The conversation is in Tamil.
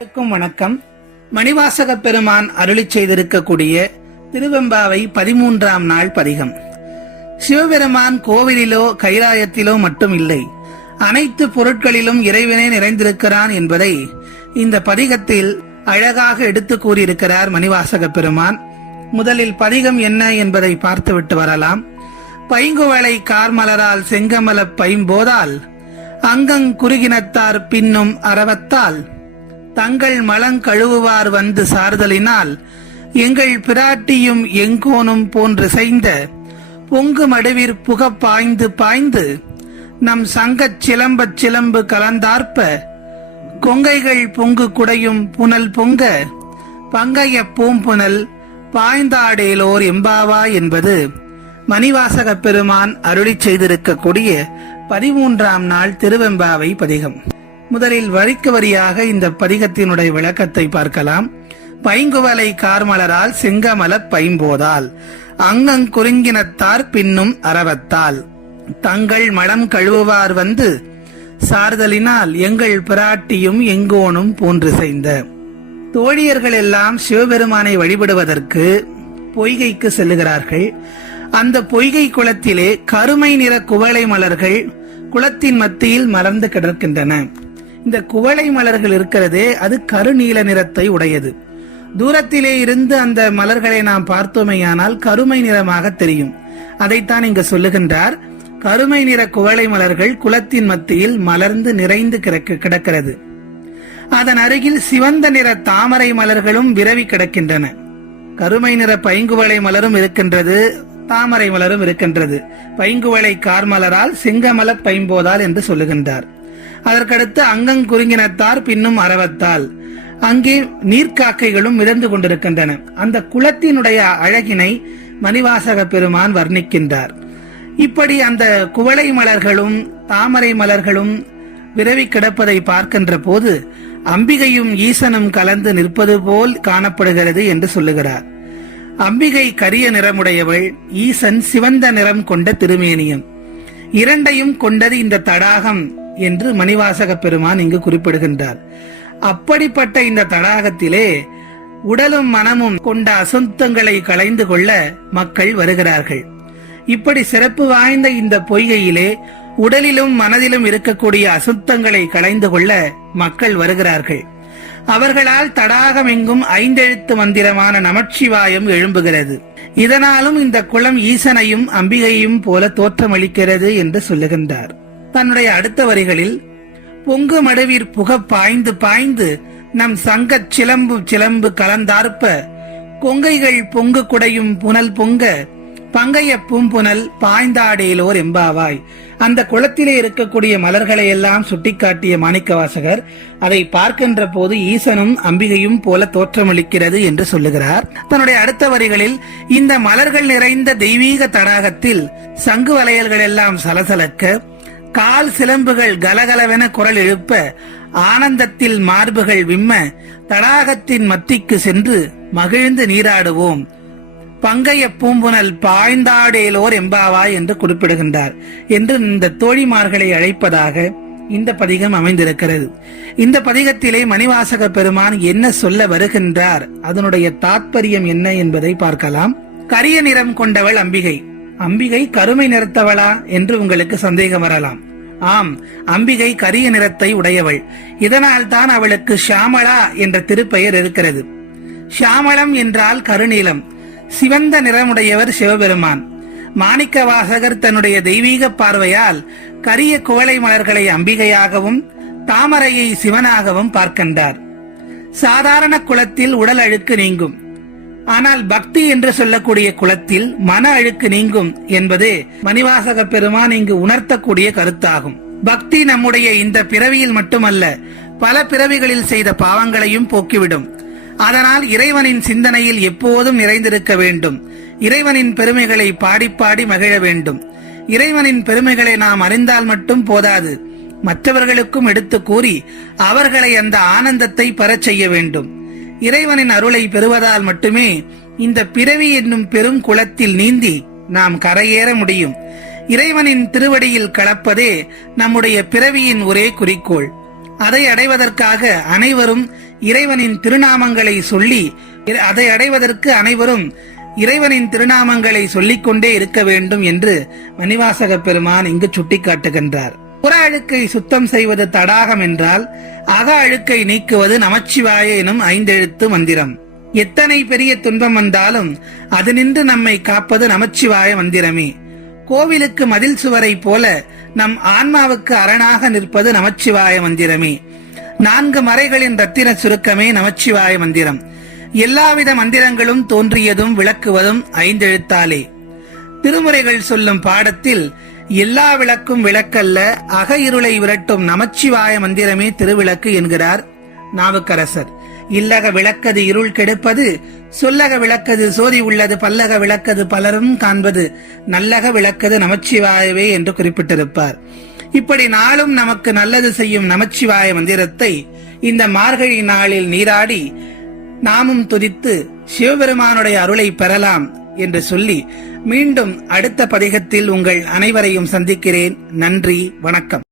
வணக்கம். மணிவாசக பெருமான் அருளிச் செய்திருக்கக்கூடிய திருவெம்பாவை 13ஆம் நாள் பதிகம். சிவபெருமான் கோவிலிலோ கைலாயத்திலோ மட்டும் இல்லை, அனைத்து பொருட்களிலும் இறைவனே நிறைந்திருக்கிறான் என்பதை இந்த பதிகத்தில் அழகாக எடுத்து கூறியிருக்கிறார் மணிவாசக பெருமான். முதலில் பதிகம் என்ன என்பதை பார்த்துவிட்டு வரலாம். பைங்குவளை கார்மலரால் செங்கமல பைம்போதால் அங்கங் குறுகினத்தார் பின்னும் அறவத்தால் தங்கள் மலங்கழுவுவார் வந்து சார்தலினால் எங்கள் பிராட்டியும் எங்கோனும் போன்று செய்த பொங்கு மடுவிற் புகப் பாய்ந்து பாய்ந்து நம் சங்கச் சிலம்பச் சிலம்பு கலந்தார்ப்ப கொங்கைகள் பொங்கு குடையும் புனல் பொங்க பங்கைய பூம்புனல் பாய்ந்தாடேலோர் எம்பாவா என்பது மணிவாசக பெருமான் அருளிச் செய்திருக்கக்கூடிய 13ஆம் நாள் திருவெம்பாவை பதிகம். முதலில் வரிக்கு வரியாக இந்த பதிகத்தினுடைய விளக்கத்தை பார்க்கலாம். பைங்குவலை கார்மலரால் செங்கமல பைம்போதால் அங்கங் குறுங்கினத்தார் பின்னும் அறவத்தால் தங்கள் மலம் கழுவுவார் வந்து சார்தலினால் எங்கள் பிராட்டியும் எங்கோனும் போன்று செய்த. தோழியர்கள் எல்லாம் சிவபெருமானை வழிபடுவதற்கு பொய்கைக்கு செல்லுகிறார்கள். அந்த பொய்கை குளத்திலே கருமை நிற குவளை மலர்கள் குளத்தின் மத்தியில் மலர்ந்து கிடக்கின்றன. இந்த குவளை மலர்கள் இருக்கிறதே, அது கருநீல நிறத்தை உடையது. தூரத்திலே இருந்து அந்த மலர்களை நாம் பார்த்தோமேயானால் கருமை நிறமாக தெரியும். அதைத்தான் இங்கு சொல்லுகின்றார். கருமை நிற குவளை மலர்கள் குளத்தின் மத்தியில் மலர்ந்து நிறைந்து கிடக்கிறது. அதன் அருகில் சிவந்த நிற தாமரை மலர்களும் விரவி கிடக்கின்றன. கருமை நிற பைங்குவளை மலரும் இருக்கின்றது, தாமரை மலரும் இருக்கின்றது. பைங்குவளை கார்மலரால் செங்கமல பைம்போதால் என்று சொல்லுகின்றார். அதற்கடுத்து அங்கங் குறுங்கினத்தார் பின்னும் அறவத்தால் அங்கே நீர்க்காக்கைகளும் மிதந்து கொண்டிருக்கின்றன. அந்த குளத்தினுடைய அழகினை மணிவாசக பெருமான் வர்ணிக்கின்றார். இப்படி அந்த குவளை மலர்களும் தாமரை மலர்களும் விரவி கிடப்பதை பார்க்கின்ற போது அம்பிகையும் ஈசனும் கலந்து நிற்பது போல் காணப்படுகிறது என்று சொல்லுகிறார். அம்பிகை கரிய நிறமுடையவள், ஈசன் சிவந்த நிறம் கொண்ட திருமேனியன். இரண்டையும் கொண்டது இந்த தடாகம் என்று மணிவாசக பெருமான் இங்கு குறிப்பிடுகின்றார். அப்படிப்பட்ட இந்த தடாகத்திலே உடலும் மனமும் கொண்ட அசுத்தங்களை களைந்து கொள்ள மக்கள் வருகிறார்கள். இப்படி சிறப்பு வாய்ந்த இந்த பொய்கையிலே உடலிலும் மனதிலும் இருக்கக்கூடிய அசுத்தங்களை களைந்து கொள்ள மக்கள் வருகிறார்கள். அவர்களால் தடாகம் எங்கும் 5 எழுத்து மந்திரமான நமச்சிவாயம் எழும்புகிறது. இதனாலும் இந்த குளம் ஈசனையும் அம்பிகையும் போல தோற்றமளிக்கிறது என்று சொல்லுகின்றார். தன்னுடைய அடுத்த வரிகளில் பொங்கு மடுவிற் புக பாய்ந்து பாய்ந்து நம் சங்கச் சிலம்பு சிலம்பு கலந்தார்ப்ப கொங்கைகள் பொங்கு குடையும் புனல் பொங்க பங்கைய பூம்புனல் பாய்ந்தாடேலோர் எம்பாவாய். அந்த குளத்திலே இருக்கக்கூடிய மலர்களை எல்லாம் சுட்டிக்காட்டிய மாணிக்கவாசகர் அதை பார்க்கின்ற போது ஈசனும் அம்பிகையும் போல தோற்றமளிக்கிறது என்று சொல்லுகிறார். தன்னுடைய அடுத்த வரிகளில் இந்த மலர்கள் நிறைந்த தெய்வீக தடாகத்தில் சங்கு வளையல்கள் எல்லாம் சலசலக்க, கால் சிலம்புகள் கலகலவென குரல் எழுப்ப, ஆனந்தத்தில் மார்புகள் விம்ம தடாகத்தின் மத்திக்கு சென்று மகிழ்ந்து நீராடுவோம், பங்கைய பூம்புனல் பாய்ந்தாடேலோர் எம்பாவாய் என்று குறிப்பிடுகின்றார் என்று இந்த தோழிமார்களை அழைப்பதாக இந்த பதிகம் அமைந்திருக்கிறது. இந்த பதிகத்திலே மணிவாசக பெருமான் என்ன சொல்ல வருகின்றார், அதனுடைய தாத்பரியம் என்ன என்பதை பார்க்கலாம். கரிய நிறம் கொண்டவள் அம்பிகை. அம்பிகை கருமை நிறத்தவளா என்று உங்களுக்கு சந்தேகம் வரலாம். ஆம், அம்பிகை கரிய நிறத்தை உடையவள். இதனால் தான் அவளுக்கு ஷியாமளா என்ற திருப்பெயர் இருக்கிறது. ஷியாமளம் என்றால் கருநீலம். சிவந்த நிறமுடையவர் சிவபெருமான். மாணிக்கவாசகர் தன்னுடைய தெய்வீக பார்வையால் கரிய குவளை மலர்களை அம்பிகையாகவும் தாமரையை சிவனாகவும் பார்க்கின்றார். சாதாரண குளத்தில் உடல் அழுக்கு நீங்கும், ஆனால் பக்தி என்று சொல்லக்கூடிய குளத்தில் மன அழுக்கு நீங்கும் என்பதே மணிவாசக பெருமான் இங்கு உணர்த்தக்கூடிய கருத்தாகும். பக்தி நம்முடைய இந்த பிறவியில் மட்டுமல்ல, பல பிறவிகளில் செய்த பாவங்களையும் போக்கிவிடும். அதனால் இறைவனின் சிந்தனையில் எப்போதும் நிறைந்திருக்க வேண்டும். இறைவனின் பெருமைகளை பாடி பாடி மகிழ வேண்டும். இறைவனின் பெருமைகளை நாம் அறிந்தால் மட்டும் போதாது, மற்றவர்களுக்கும் எடுத்து கூறி அவர்களை அந்த ஆனந்தத்தை பெறச் செய்ய வேண்டும். இறைவனின் அருளை பெறுவதால் மட்டுமே இந்த பிறவி என்னும் பெரும் குளத்தில் நீந்தி நாம் கரையேற முடியும். இறைவனின் திருவடியில் கலப்பதே நம்முடைய பிறவியின் ஒரே குறிக்கோள். அதை அடைவதற்காக அனைவரும் இறைவனின் திருநாமங்களை சொல்லி அதை அடைவதற்கு அனைவரும் இறைவனின் திருநாமங்களை சொல்லிக்கொண்டே இருக்க வேண்டும் என்று மணிவாசக பெருமான் இங்கு சுட்டிக்காட்டுகின்றார். புற அழுக்கை சுத்தம் செய்வது தடாகம் என்றால் அக அழுக்கை நீக்குவது நமச்சிவாய எனும் 5 எழுத்து மந்திரம். எத்தனை பெரிய துன்பம் வந்தாலும் அது நின்று நம்மை காப்பது நமச்சிவாய மந்திரமே. கோவிலுக்கு மதில் சுவரை போல நம் ஆன்மாவுக்கு அரணாக நிற்பது நமச்சிவாய மந்திரமே. 4 மறைகளின் ரத்தின சுருக்கமே நமச்சிவாய மந்திரம். எல்லாவித மந்திரங்களும் தோன்றியதும் விளக்குவதும் 5 எழுத்தாலே. திருமுறைகள் சொல்லும் பாடத்தில் எல்லா விளக்கும் விளக்கல்ல, அக இருளை விரட்டும் நமச்சிவாய மந்திரமே திருவிளக்கு என்கிறார் நாவுக்கரசர். இல்லக விளக்கது இருள் கெடுப்பது, சொல்லக விளக்கது சோதி உள்ளது, பல்லக விளக்கது பலரும் காண்பது, நல்லக விளக்கது நமச்சிவாயவே என்று குறிப்பிட்டிருப்பார். இப்படி நாளும் நமக்கு நல்லது செய்யும் நமச்சிவாய மந்திரத்தை இந்த மார்கழி நாளில் நீராடி நாமும் துதித்து சிவபெருமானுடைய அருளை பெறலாம் என்று சொல்லி மீண்டும் அடுத்த பதிகத்தில் உங்கள் அனைவரையும் சந்திக்கிறேன். நன்றி, வணக்கம்.